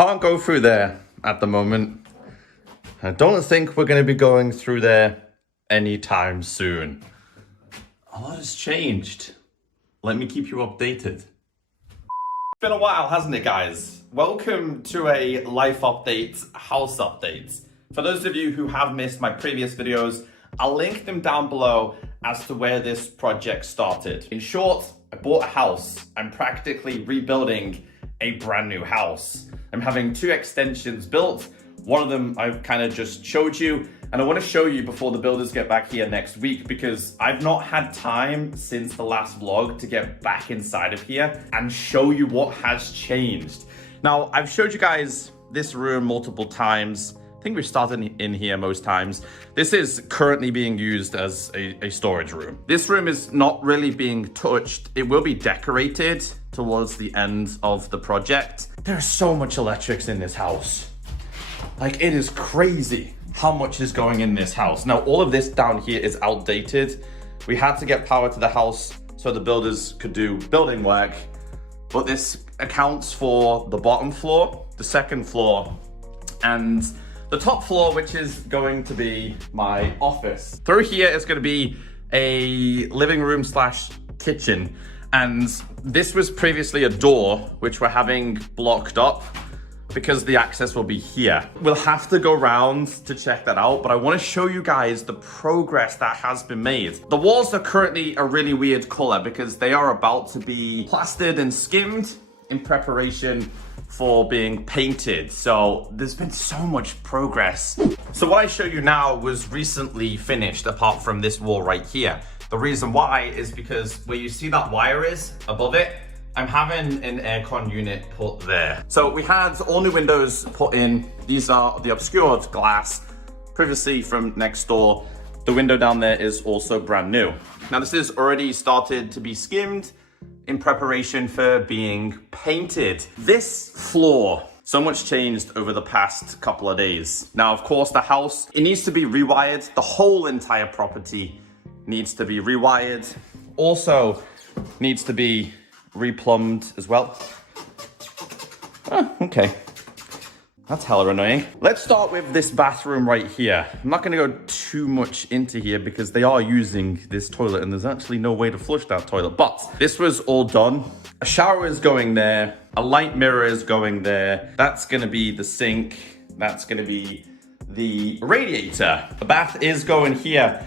can't go through there at the moment. I don't think we're going to be going through there anytime soon. A lot has changed. Let me keep you updated. It's been a while, hasn't it, guys? Welcome to a life update, house update. For those of you who have missed my previous videos, I'll link them down below as to where this project started. In short, I bought a house. I'm practically rebuilding a brand new house. I'm having 2 extensions built. One of them I've kind of just showed you, and I want to show you before the builders get back here next week because I've not had time since the last vlog to get back inside of here and show you what has changed. Now, I've showed you guys this room multiple times. I think we've started in here most times. This is currently being used as a storage room. This room is not really being touched. It will be decorated towards the end of the project. There's so much electrics in this house. Like, it is crazy how much is going in this house. Now, all of this down here is outdated. We had to get power to the house so the builders could do building work, but this accounts for the bottom floor, the second floor, and the top floor, which is going to be my office. Through here is going to be a living room slash kitchen. And this was previously a door, which we're having blocked up because the access will be here. We'll have to go around to check that out, but I want to show you guys the progress that has been made. The walls are currently a really weird color because they are about to be plastered and skimmed in preparation for being painted. So there's been so much progress. So what I show you now was recently finished, apart from this wall right here. The reason why is because where you see that wire is above it, I'm having an aircon unit put there. So we had all new windows put in. These are the obscured glass previously from next door. The window down there is also brand new. Now this is already started to be skimmed in preparation for being painted. This floor, so much changed over the past couple of days. Now, of course, the house, it needs to be rewired. The whole entire property needs to be rewired. Also needs to be replumbed as well. Oh, okay. That's hella annoying. Let's start with this bathroom right here. I'm not gonna go too much into here because they are using this toilet and there's actually no way to flush that toilet, but this was all done. A shower is going there. A light mirror is going there. That's gonna be the sink. That's gonna be the radiator. The bath is going here.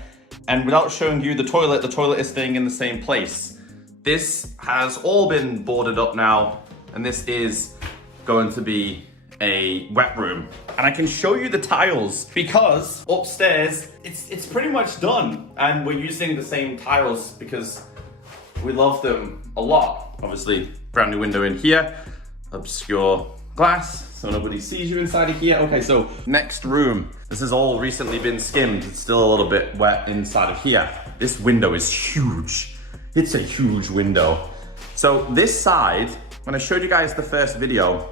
And without showing you the toilet is staying in the same place. This has all been boarded up now, and this is going to be a wet room. And I can show you the tiles because upstairs, it's pretty much done. And we're using the same tiles because we love them a lot. Obviously, brand new window in here, obscure glass, so nobody sees you inside of here. Okay, so next room. This has all recently been skimmed. It's still a little bit wet inside of here. This window is huge. It's a huge window. So this side, when I showed you guys the first video,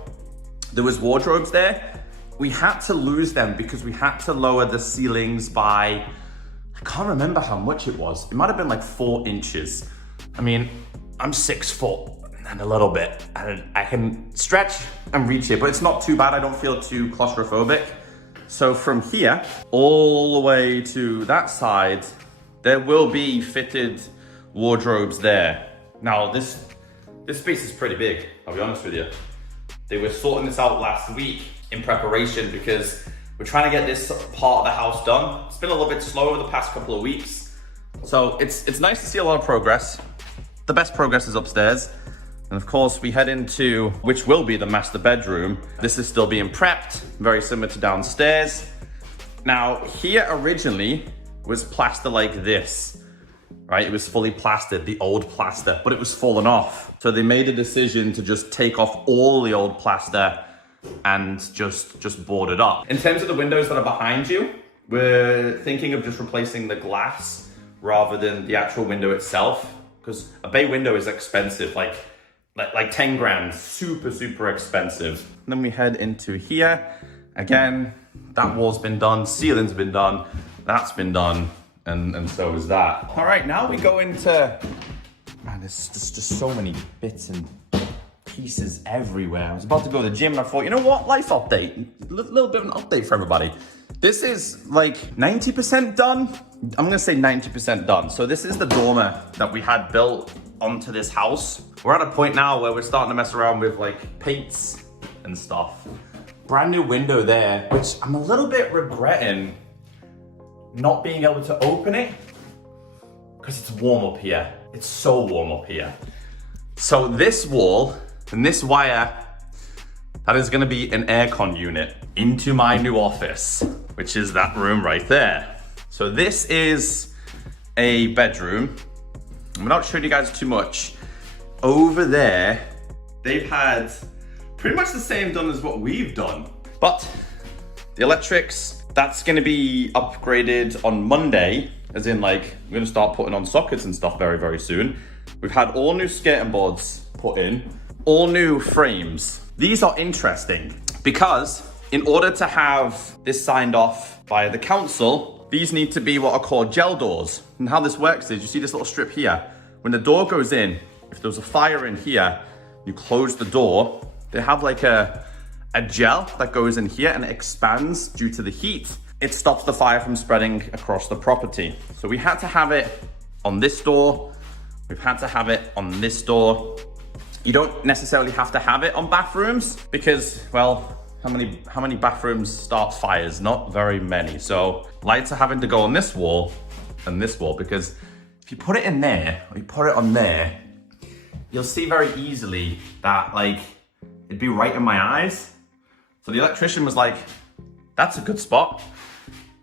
there was wardrobes there. We had to lose them because we had to lower the ceilings by, I can't remember how much it was. It might have been like 4 inches. I mean, I'm 6 foot and a little bit, and I can stretch and reach it, but it's not too bad. I don't feel too claustrophobic. So from here all the way to that side, there will be fitted wardrobes there. Now this space is pretty big, I'll be honest with you. They were sorting this out last week in preparation because we're trying to get this part of the house done. It's been a little bit slow over the past couple of weeks. So it's nice to see a lot of progress. The best progress is upstairs. And of course we head into, which will be the master bedroom. This is still being prepped, very similar to downstairs. Now here originally was plaster like this, right? It was fully plastered, the old plaster, but it was falling off. So they made a decision to just take off all the old plaster and just board it up. In terms of the windows that are behind you, we're thinking of just replacing the glass rather than the actual window itself, because a bay window is expensive, like 10 grand, super expensive. And then we head into here. Again, that wall's been done, ceiling's been done, that's been done, and so is that. All right, now we go into, man, there's just so many bits and pieces everywhere. I was about to go to the gym and I thought, you know what? Life update. A little bit of an update for everybody. This is like 90% done. I'm gonna say 90% done. So this is the dormer that we had built onto this house. We're at a point now where we're starting to mess around with like paints and stuff. Brand new window there, which I'm a little bit regretting not being able to open it because it's warm up here. It's so warm up here. So this wall and this wire, that is gonna be an aircon unit into my new office, which is that room right there. So this is a bedroom. I'm not showing you guys too much. Over there, they've had pretty much the same done as what we've done. But the electrics, that's gonna be upgraded on Monday, as in like, we're gonna start putting on sockets and stuff very, very soon. We've had all new skirting boards put in, all new frames. These are interesting because in order to have this signed off by the council, these need to be what are called gel doors. And how this works is, you see this little strip here. When the door goes in, if there's a fire in here, you close the door, they have like a gel that goes in here and it expands due to the heat. It stops the fire from spreading across the property. So we had to have it on this door. We've had to have it on this door. You don't necessarily have to have it on bathrooms because, well, how many bathrooms start fires? Not very many. So lights are having to go on this wall and this wall, because if you put it in there or you put it on there, you'll see very easily that like it'd be right in my eyes. So the electrician was like, that's a good spot.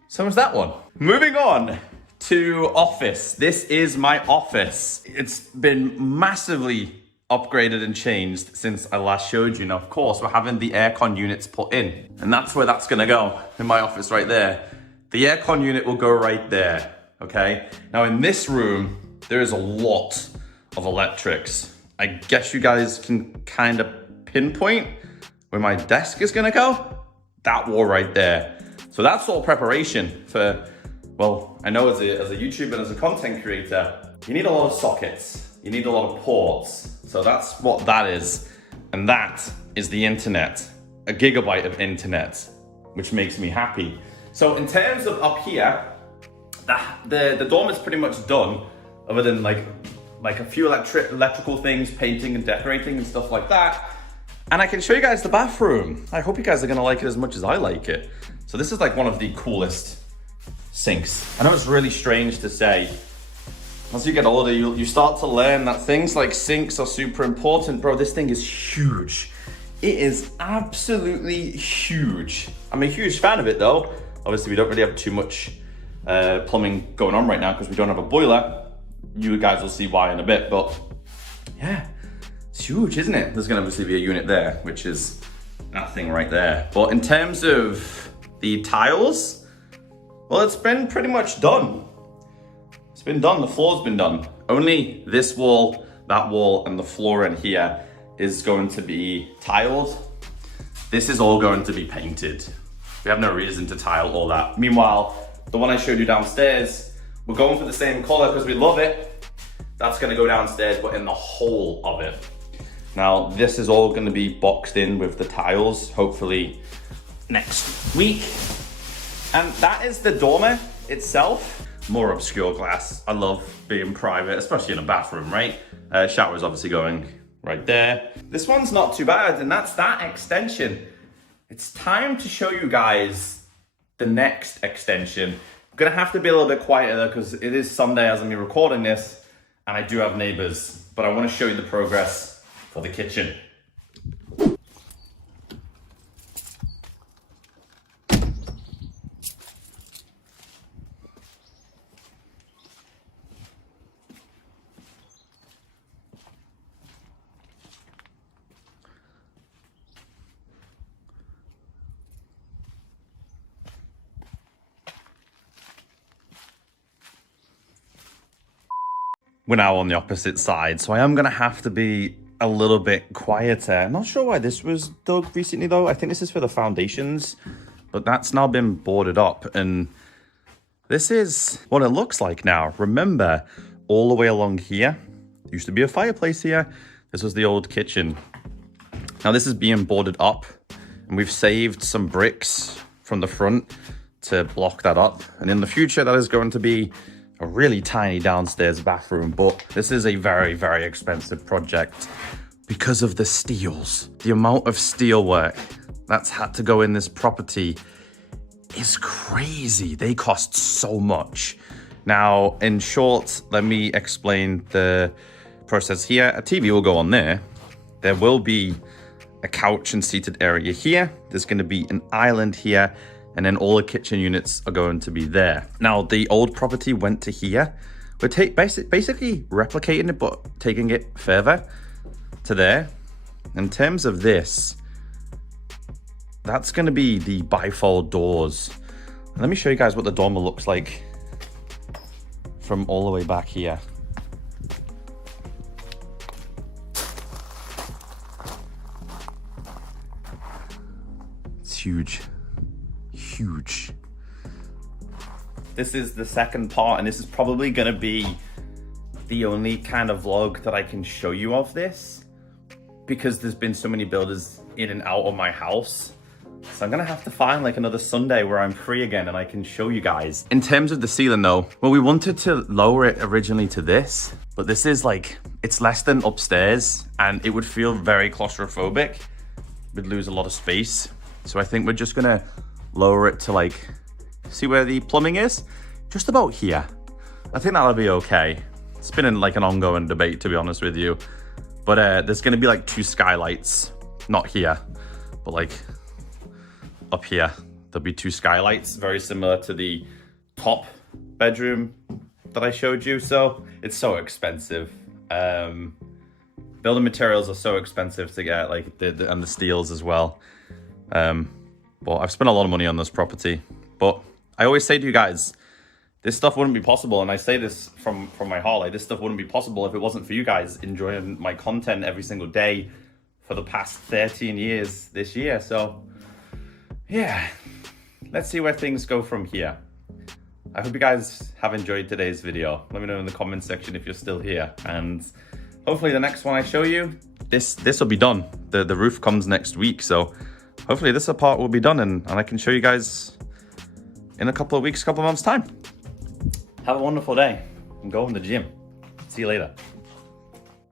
So was that one. Moving on to office. This is my office. It's been massively upgraded and changed since I last showed you. Now, of course, we're having the aircon units put in, and that's where that's gonna go, in my office right there. The aircon unit will go right there, okay? Now in this room, there is a lot of electrics. I guess you guys can kind of pinpoint where my desk is gonna go. That wall right there. So that's all preparation for, well, I know as a YouTuber and as a content creator, you need a lot of sockets. You need a lot of ports. So that's what that is. And that is the internet, a gigabyte of internet, which makes me happy. So in terms of up here, the dorm is pretty much done, other than like a few electrical things, painting and decorating and stuff like that. And I can show you guys the bathroom. I hope you guys are gonna like it as much as I like it. So this is like one of the coolest sinks. I know it's really strange to say. As you get older, you start to learn that things like sinks are super important. Bro, this thing is huge. It is absolutely huge. I'm a huge fan of it though. Obviously, we don't really have too much plumbing going on right now because we don't have a boiler. You guys will see why in a bit, but yeah, it's huge, isn't it? There's gonna obviously be a unit there, which is that thing right there. But in terms of the tiles, well, it's been pretty much done. It's been done, the floor's been done. Only this wall, that wall, and the floor in here is going to be tiled. This is all going to be painted. We have no reason to tile all that. Meanwhile, the one I showed you downstairs, we're going for the same color because we love it. That's gonna go downstairs, but in the whole of it. Now, this is all gonna be boxed in with the tiles, hopefully next week. And that is the dormer itself. More obscure glass. I love being private, especially in a bathroom, right? Shower is obviously going right there. This one's not too bad, and that's that extension. It's time to show you guys the next extension. I'm gonna have to be a little bit quieter though, because it is Sunday as I'm recording this, and I do have neighbors, but I wanna show you the progress for the kitchen. We're now on the opposite side, so I am gonna have to be a little bit quieter. I'm not sure why this was dug recently though. I think this is for the foundations, but that's now been boarded up, and this is what it looks like now. Remember, all the way along here, there used to be a fireplace here. This was the old kitchen. Now this is being boarded up, and we've saved some bricks from the front to block that up. And in the future, that is going to be a really tiny downstairs bathroom, but this is a very, very expensive project because of the steels. The amount of steel work that's had to go in this property is crazy. They cost so much. Now, in short, let me explain the process here. A TV will go on there. There will be a couch and seated area here. There's going to be an island here, and then all the kitchen units are going to be there. Now, the old property went to here. We're basically replicating it, but taking it further to there. In terms of this, that's going to be the bifold doors. Let me show you guys what the dormer looks like from all the way back here. It's huge. Huge. This is the second part, and this is probably gonna be the only kind of vlog that I can show you of this, because there's been so many builders in and out of my house. So I'm gonna have to find like another Sunday where I'm free again and I can show you guys. In terms of the ceiling though, well, we wanted to lower it originally to this, but this is like, it's less than upstairs and it would feel very claustrophobic. We'd lose a lot of space. So I think we're just gonna lower it to like, see where the plumbing is? Just about here. I think that'll be okay. It's been like an ongoing debate, to be honest with you. But there's gonna be like 2 skylights, not here, but like up here. There'll be 2 skylights, very similar to the top bedroom that I showed you. So it's so expensive. Building materials are so expensive to get, like and the steels as well. But I've spent a lot of money on this property. But I always say to you guys, this stuff wouldn't be possible, and I say this from my heart, like this stuff wouldn't be possible if it wasn't for you guys enjoying my content every single day for the past 13 years this year. So yeah, let's see where things go from here. I hope you guys have enjoyed today's video. Let me know in the comment section if you're still here, and hopefully the next one I show you, this will be done. The roof comes next week, so hopefully this part will be done, and I can show you guys in a couple of weeks, couple of months time. Have a wonderful day. I'm going to the gym. See you later.